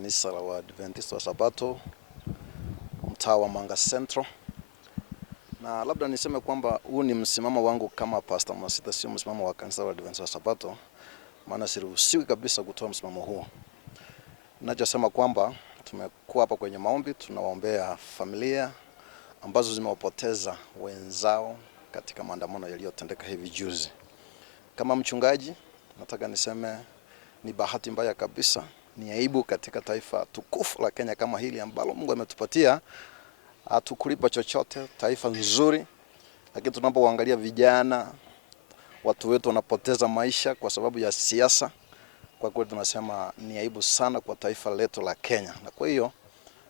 Kanisa la Waadventista wa Sabato mtaa wa Manga Central. Na labda niseme kwamba huu ni msimamo wangu kama pastor Masita, sio msimamo wa kanisa la Waadventista wa Sabato, maana siruhusiwi kabisa kutoa msimamo huo. Ninachosema kwamba tumekuwa hapa kwenye maombi, tunawaombea familia ambazo zimewapoteza wenzao katika maandamano yaliyotendeka hivi juzi. Kama mchungaji nataka niseme ni bahati mbaya kabisa, ni aibu katika taifa tukufu la Kenya kama hili ambalo Mungu ametupatia. Hatukulipa chochote, taifa nzuri, lakini tunapoangalia vijana, watu wetu wanapoteza maisha kwa sababu ya siasa. Kwa kweli tunasema ni aibu sana kwa taifa letu la Kenya. Na kwa hiyo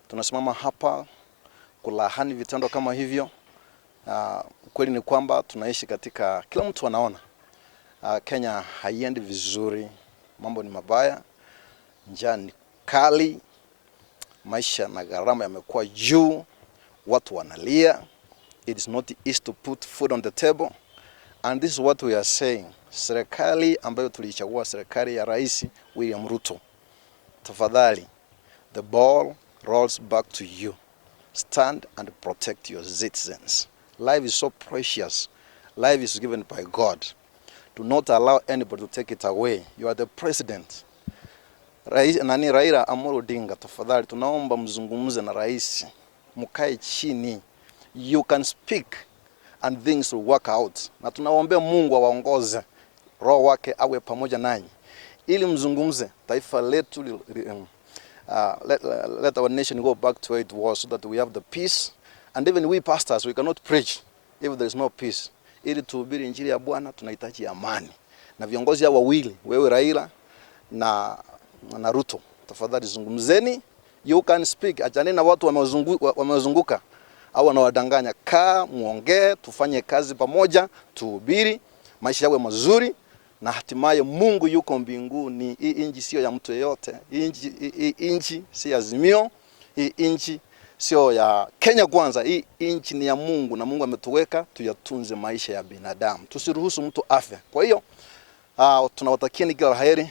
tunasimama hapa kulaani vitendo kama hivyo. Kweli ni kwamba tunaishi katika, kila mtu anaona Kenya haiendi vizuri, mambo ni mabaya, njaa ni kali, maisha na gharama yamekuwa juu, watu wanalia. It is not easy to put food on the table, and this is what we are saying. Serikali ambayo tulichagua, serikali ya Rais William Ruto, tafadhali, the ball rolls back to you. Stand and protect your citizens. Life is so precious. Life is given by God. Do not allow anybody to take it away. You are the president. Raila Amolo Odinga, tafadhali tunaomba mzungumze na rais, mkae chini. You can speak and things will work out. Na tunaombea Mungu awaongoze, roho wake awe pamoja nanyi, ili mzungumze taifa letu, let our nation go back to where it was, so that we have the peace. And even we pastors, we cannot preach if there is no peace. Ili tuhubiri injili ya Bwana tunahitaji amani. Na viongozi hao wawili, wewe Raila na Ruto, tafadhali zungumzeni. You can speak. Achana na watu wamezunguka au wanawadanganya. Kaa muongee, tufanye kazi pamoja, tuhubiri, maisha yawe mazuri, na hatimaye Mungu yuko mbinguni. Hii nchi sio ya mtu yeyote. Hii nchi si Azimio. Hii nchi sio ya Kenya kwanza. Hii nchi ni ya Mungu, na Mungu ametuweka tuyatunze maisha ya binadamu. Tusiruhusu mtu afe. Kwa hiyo tunawatakia kila laheri.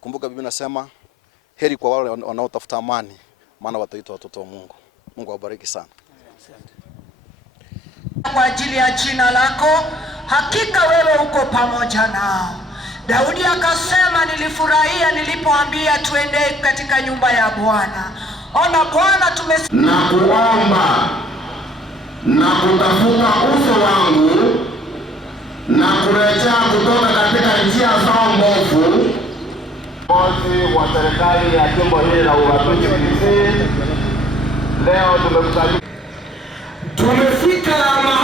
Kumbuka Biblia inasema heri kwa wale wanaotafuta amani, maana wataitwa watoto wa Mungu. Mungu awabariki sana. Kwa ajili ya jina lako, hakika wewe uko pamoja nao. Daudi akasema, nilifurahia nilipoambia tuende katika nyumba ya Bwana. Ona Bwana, na kuomba na kutafuta uso wangu na kurejea kutoka katika njia zao mbovu. Bosi wa serikali ya jimbo hili la Uamuzi, leo tumefika mahali